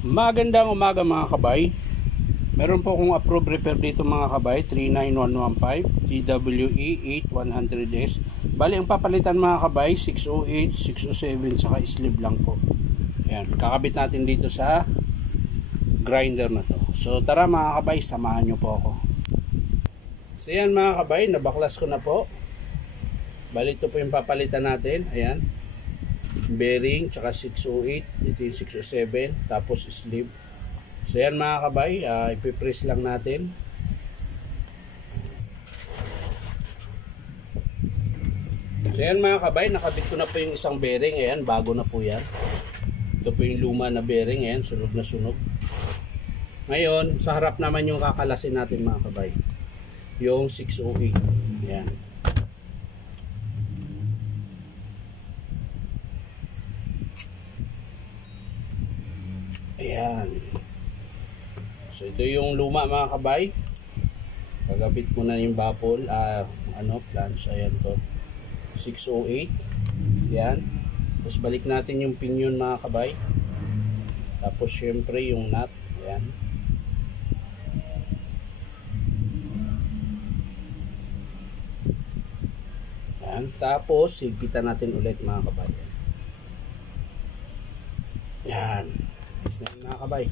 Magandang umaga mga kabay. Meron po akong approved repair dito mga kabay, 39115 TWE 8100S. Bali ang papalitan mga kabay 608, 607 saka sleeve lang po. Ayan, kakabit natin dito sa grinder na to. So tara mga kabay, samahan nyo po ako. So yan mga kabay, nabaklas ko na po. Bali ito po yung papalitan natin. Ayan, bearing tsaka 608, ito yung 607, tapos sleeve. So yan mga kabay, ipipress lang natin. So yan mga kabay, nakabit ko na po yung isang bearing. Ayan, bago na po yan. Ito po yung luma na bearing. Ayan, sunog na sunog. Ngayon, sa harap naman yung kakalasin natin mga kabay, yung 608. Ayan. Ayan. So ito yung luma mga kabay. Kagabit ko na yung baffle, planch. Ayan to, 608. Ayan. Tapos balik natin yung pinion mga kabay. Tapos syempre yung nut. Ayan. Ayan. Tapos higpitan natin ulit mga kabay. Ayan. Next na mga kabay.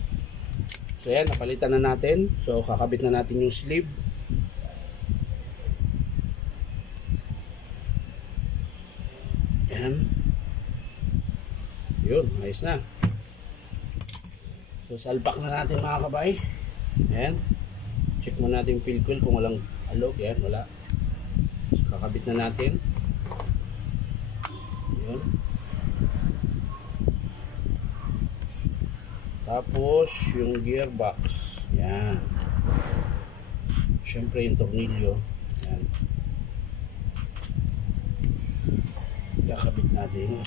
So yan, napalitan na natin. So kakabit na natin yung sleeve. Yan. Yun, ayos na. So salpak na natin mga kabay. Yan. Check mo natin yung fill coil kung walang alog. Yan, wala. So kakabit na natin. Yun. Tapos yung gearbox, yan. Siyempre yung tornilyo, yan. Kakabit natin.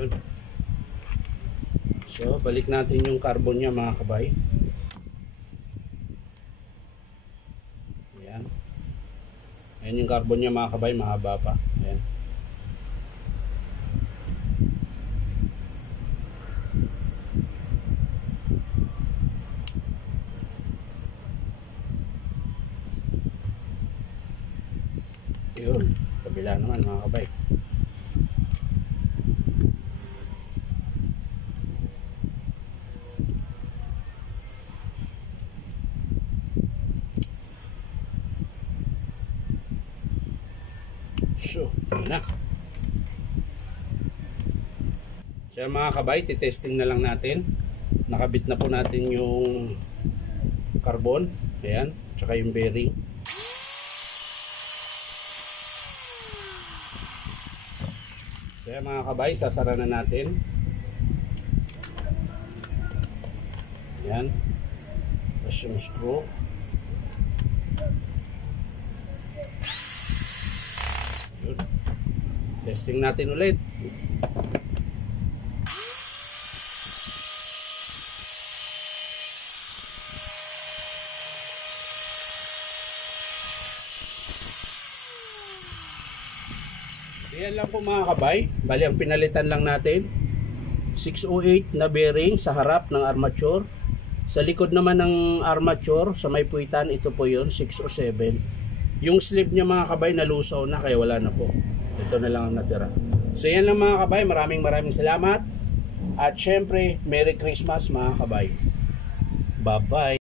Yun. So, balik natin yung carbon niya mga kabay. Ayan. Ayan yung carbon niya mga kabay, mahaba pa. Ayan. Yun. Kabila naman mga kabay. So, yun na. So mga kabay, titesting na lang natin. Nakabit na po natin yung carbon. Ayan, tsaka yung bearing. So yan mga kabay, sasara na natin. Ayan. Tapos yung screw. Testing natin ulit. So yan lang po mga kabay. Bali ang pinalitan lang natin 608 na bearing sa harap ng armature. Sa likod naman ng armature, sa may puwitan, ito po yun, 607. Yung sleeve niya mga kabay nalusaw na, kaya wala na po. Ito na lang ang natira. So yan lang mga kabay, maraming salamat. At syempre, Merry Christmas mga kabay. Bye bye.